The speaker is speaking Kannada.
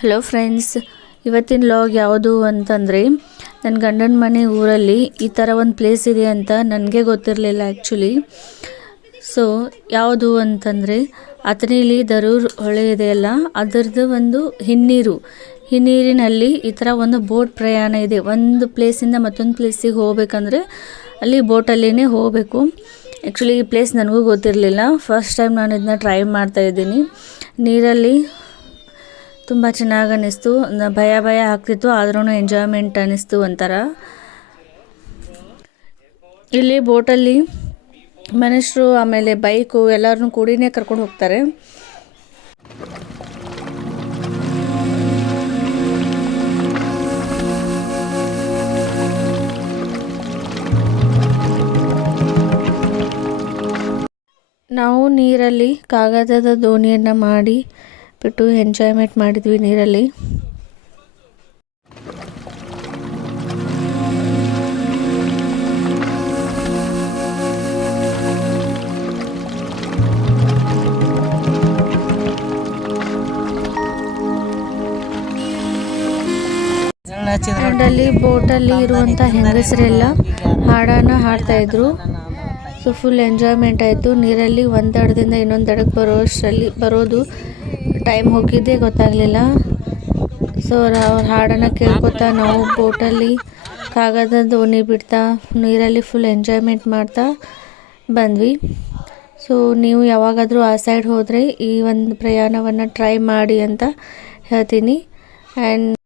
ಹಲೋ ಫ್ರೆಂಡ್ಸ್, ಇವತ್ತಿನ ಲಾಗ್ ಯಾವುದು ಅಂತಂದರೆ ನನ್ನ ಗಂಡನ ಮನೆ ಊರಲ್ಲಿ ಈ ಥರ ಒಂದು ಪ್ಲೇಸ್ ಇದೆ ಅಂತ ನನಗೆ ಗೊತ್ತಿರಲಿಲ್ಲ ಆ್ಯಕ್ಚುಲಿ ಸೊ ಯಾವುದು ಅಂತಂದರೆ, ಅಥಣಿಲಿ ದರೂರ್ ಹೊಳೆ ಇದೆಯಲ್ಲ ಅದರದ್ದು ಒಂದು ಹಿನ್ನೀರು. ಹಿನ್ನೀರಿನಲ್ಲಿ ಈ ಥರ ಒಂದು ಬೋಟ್ ಪ್ರಯಾಣ ಇದೆ. ಒಂದು ಪ್ಲೇಸಿಂದ ಮತ್ತೊಂದು ಪ್ಲೇಸಿಗೆ ಹೋಗ್ಬೇಕಂದ್ರೆ, ಅಲ್ಲಿ ಬೋಟಲ್ಲೇ ಹೋಗಬೇಕು. ಆ್ಯಕ್ಚುಲಿ ಈ ಪ್ಲೇಸ್ ನನಗೂ ಗೊತ್ತಿರಲಿಲ್ಲ. ಫಸ್ಟ್ ಟೈಮ್ ನಾನು ಇದನ್ನ ಟ್ರೈ ಮಾಡ್ತಾ ಇದ್ದೀನಿ. ನೀರಲ್ಲಿ ತುಂಬ ಚೆನ್ನಾಗಿ ಅನ್ನಿಸ್ತು. ಭಯ ಭಯ ಆಗ್ತಿತ್ತು ಆದ್ರೂ ಎಂಜಾಯ್ಮೆಂಟ್ ಅನ್ನಿಸ್ತು ಒಂಥರ. ಇಲ್ಲಿ ಬೋಟಲ್ಲಿ ಮನುಷ್ಯರು ಆಮೇಲೆ ಬೈಕು ಎಲ್ಲರನ್ನೂ ಕೂಡಿನೇ ಕರ್ಕೊಂಡು ಹೋಗ್ತಾರೆ. ನಾವು ನೀರಲ್ಲಿ ಕಾಗದದ ದೋಣಿಯನ್ನು ಮಾಡಿ ಬಿಟ್ಟು ಎಂಜಾಯ್ಮೆಂಟ್ ಮಾಡಿದ್ವಿ ನೀರಲ್ಲಿ. ಅಲ್ಲಿ ಬೋಟಲ್ಲಿ ಇರುವಂಥ ಹೆಂಗಸರೆಲ್ಲ ಹಾಡನ್ನು ಹಾಡ್ತಾ ಇದ್ರು. ಸೊ ಫುಲ್ ಎಂಜಾಯ್ಮೆಂಟ್ ಆಯಿತು. ನೀರಲ್ಲಿ ಒಂದು ದಡದಿಂದ ಇನ್ನೊಂದು ದಡಕ್ಕೆ ಬರೋ ಅಷ್ಟರಲ್ಲಿ ಬರೋದು. ಟೈಮ್ ಹೋಗಿದ್ದೇ, ಗೊತ್ತಾಗಲಿಲ್ಲ. ಸೊ ಅವ್ರ ಹಾಡನ್ನು ಕೇಳ್ಕೊತಾ ನಾವು ಬೋಟಲ್ಲಿ ಕಾಗದ ದೋಣಿ ಬಿಡ್ತಾ, ನೀರಲ್ಲಿ ಫುಲ್ ಎಂಜಾಯ್ಮೆಂಟ್ ಮಾಡ್ತಾ ಬಂದ್ವಿ. ಸೊ ನೀವು ಯಾವಾಗಾದರೂ ಆ ಸೈಡ್ ಹೋದರೆ ಈ ಒಂದು ಪ್ರಯಾಣವನ್ನು ಟ್ರೈ ಮಾಡಿ ಅಂತ ಹೇಳ್ತೀನಿ. ಆ್ಯಂಡ್